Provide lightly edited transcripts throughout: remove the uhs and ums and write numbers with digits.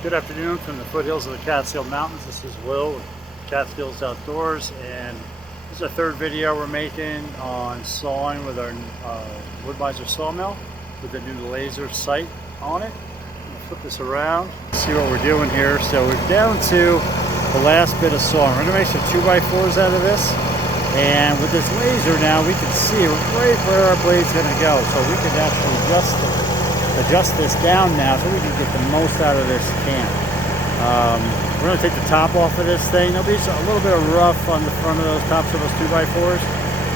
Good afternoon from the foothills of the Catskill Mountains. This is Will with Catskills Outdoors, and this is our third video we're making on sawing with our Woodmizer sawmill with the new laser sight on it. I'm going to flip this around, see what we're doing here. So we're down to the last bit of sawing. We're going to make some 2x4s out of this, and with this laser now we can see right where our blade's going to go, so we can actually adjust this down now so we can get the most out of this cant. We're going to take the top off of this thing. There'll be a little bit of rough on the front of those tops of those 2x4s,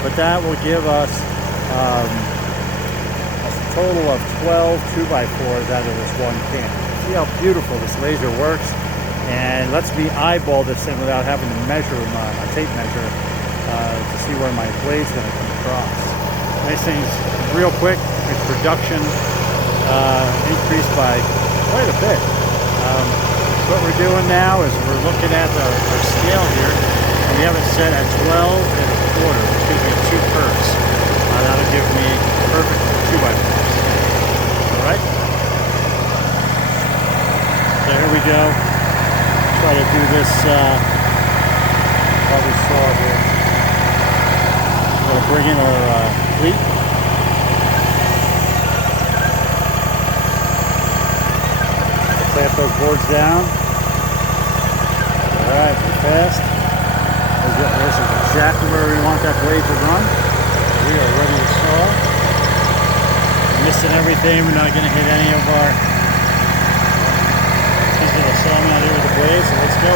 but that will give us a total of 12 2x4s out of this one cant. See how beautiful this laser works, and lets me eyeball this thing without having to measure a tape measure to see where my blade's going to come across. This thing's real quick. Its production increased by quite a bit. What we're doing now is we're looking at our scale here, and we have it set at 12 1/4, which gives me 2 perks. That'll give me perfect 2x4s. Alright? So here we go. Try to do this probably saw here. We're going to bring in our cleat. Clamp those boards down. Alright, fast. This is exactly where we want that blade to run. We are ready to saw. We're missing everything. We're not going to hit any of our pieces of the sawmill here with the blade, so let's go.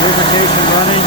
Lubrication running.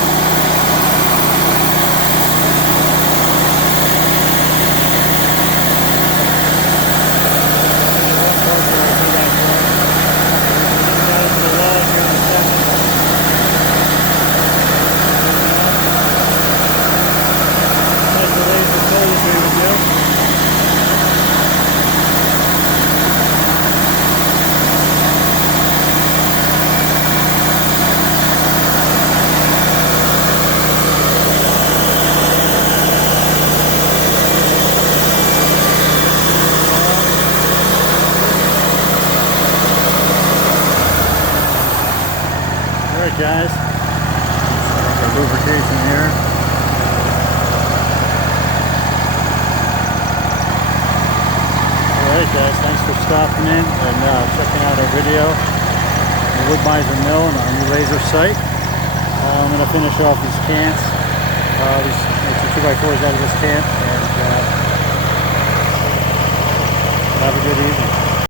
Alright guys, our lubrication here. Alright guys, thanks for stopping in and checking out our video on the Woodmizer mill and our new laser sight. I'm going to finish off these cants, these 2x4s out of this cant, and